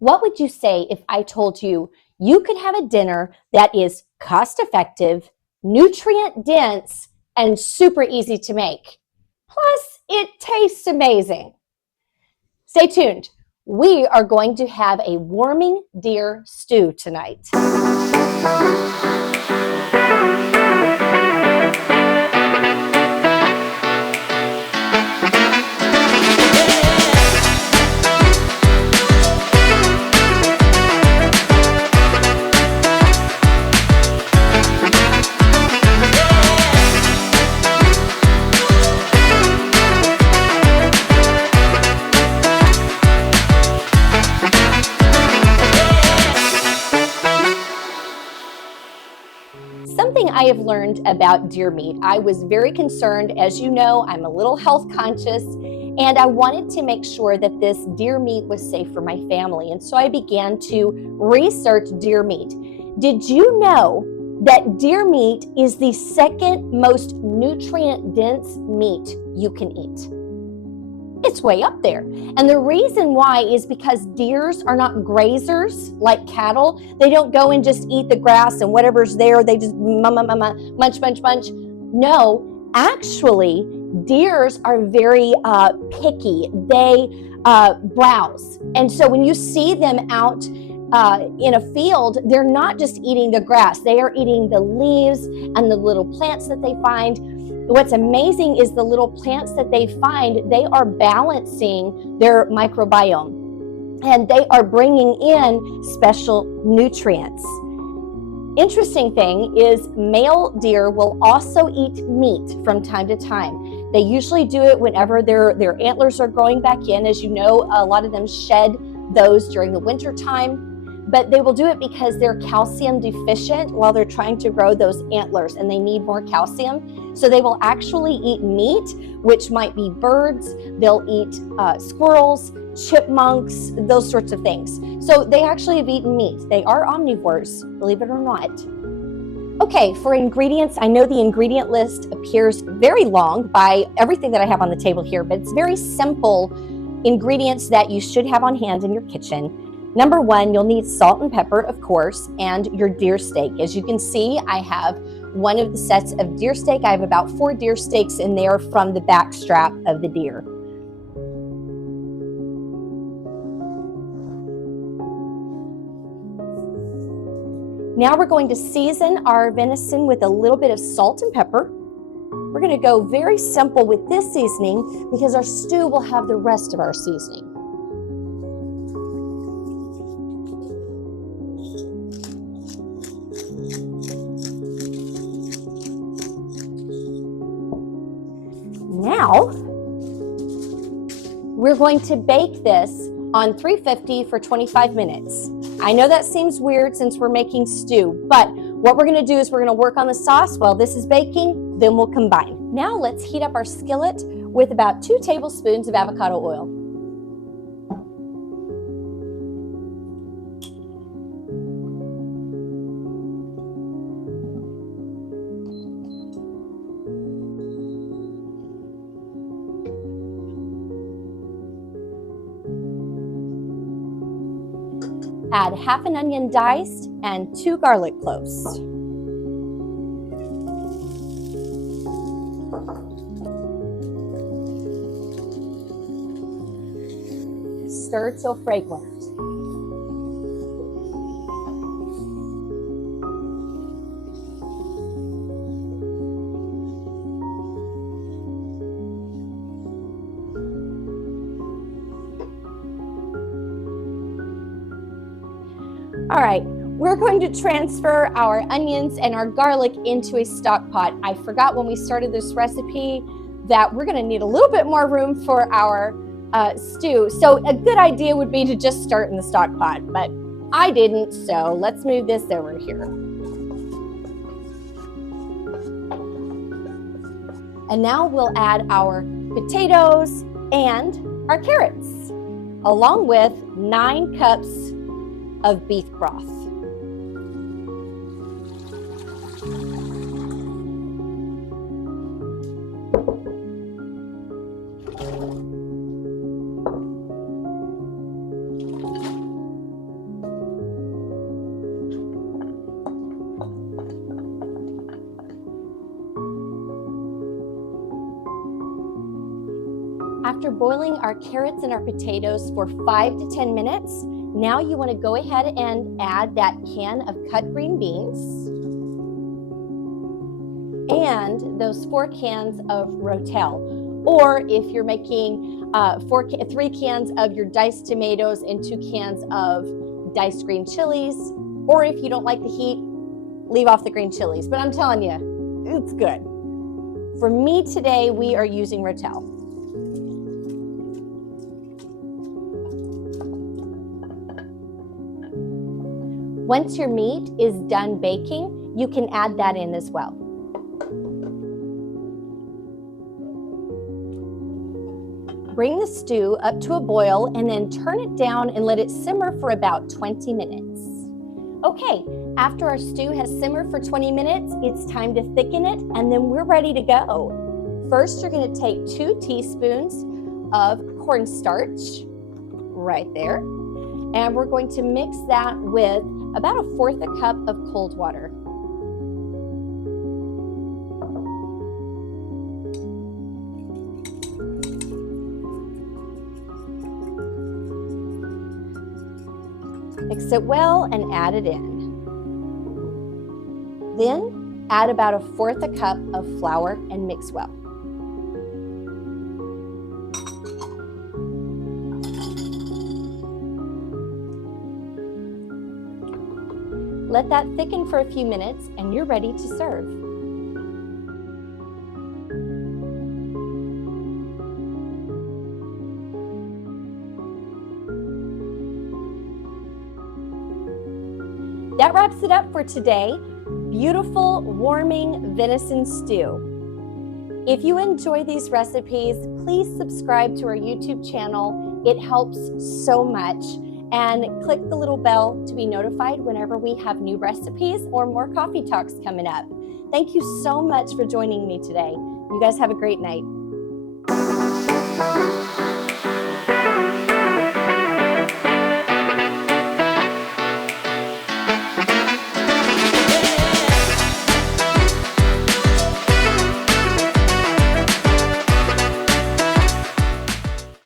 What would you say if I told you you could have a dinner that is cost effective, nutrient dense, and super easy to make? Plus, it tastes amazing. Stay tuned. We are going to have a warming deer stew tonight. Something I have learned about deer meat, I was very concerned. As you know, I'm a little health conscious, and I wanted to make sure that this deer meat was safe for my family. And so I began to research deer meat. Did you know that deer meat is the second most nutrient dense meat you can eat? It's way up there. And the reason why is because deers are not grazers like cattle. They don't go and just eat the grass and whatever's there, they just munch. No, actually, deers are very picky. They browse. And so when you see them out in a field, they're not just eating the grass. They are eating the leaves and the little plants that they find. What's amazing is the little plants that they find, they are balancing their microbiome and they are bringing in special nutrients. Interesting thing is male deer will also eat meat from time to time. They usually do it whenever their antlers are growing back in. As you know, a lot of them shed those during the winter time. But they will do it because they're calcium deficient while they're trying to grow those antlers and they need more calcium. So they will actually eat meat, which might be birds. They'll eat squirrels, chipmunks, those sorts of things. So they actually have eaten meat. They are omnivores, believe it or not. Okay, for ingredients, I know the ingredient list appears very long by everything that I have on the table here, but it's very simple ingredients that you should have on hand in your kitchen. Number one, you'll need salt and pepper, of course, and your deer steak. As you can see, I have one of the sets of deer steak. I have about 4 deer steaks in there from the back strap of the deer. Now we're going to season our venison with a little bit of salt and pepper. We're going to go very simple with this seasoning because our stew will have the rest of our seasoning. Now, we're going to bake this on 350 for 25 minutes. I know that seems weird since we're making stew, but what we're going to do is we're going to work on the sauce while this is baking, then we'll combine. Now let's heat up our skillet with about 2 tablespoons of avocado oil. Add half an onion diced and 2 garlic cloves. Stir till fragrant. All right, we're going to transfer our onions and our garlic into a stock pot. I forgot when we started this recipe that we're going to need a little bit more room for our stew. So a good idea would be to just start in the stock pot, but I didn't, so let's move this over here. And now we'll add our potatoes and our carrots, along with 9 cups of beef broth. After boiling our carrots and our potatoes for 5 to 10 minutes, now you want to go ahead and add that can of cut green beans and those 4 cans of Rotel. Or if you're making 3 cans of your diced tomatoes and 2 cans of diced green chilies, or if you don't like the heat, leave off the green chilies. But I'm telling you, it's good. For me today, we are using Rotel. Once your meat is done baking, you can add that in as well. Bring the stew up to a boil and then turn it down and let it simmer for about 20 minutes. Okay, after our stew has simmered for 20 minutes, it's time to thicken it and then we're ready to go. First, you're going to take 2 teaspoons of cornstarch, right there, and we're going to mix that with about 1/4 cup of cold water. Mix it well and add it in. Then add about 1/4 cup of flour and mix well. Let that thicken for a few minutes and you're ready to serve. That wraps it up for today. Beautiful, warming venison stew. If you enjoy these recipes, please subscribe to our YouTube channel. It helps so much. And click the little bell to be notified whenever we have new recipes or more coffee talks coming up. Thank you so much for joining me today. You guys have a great night.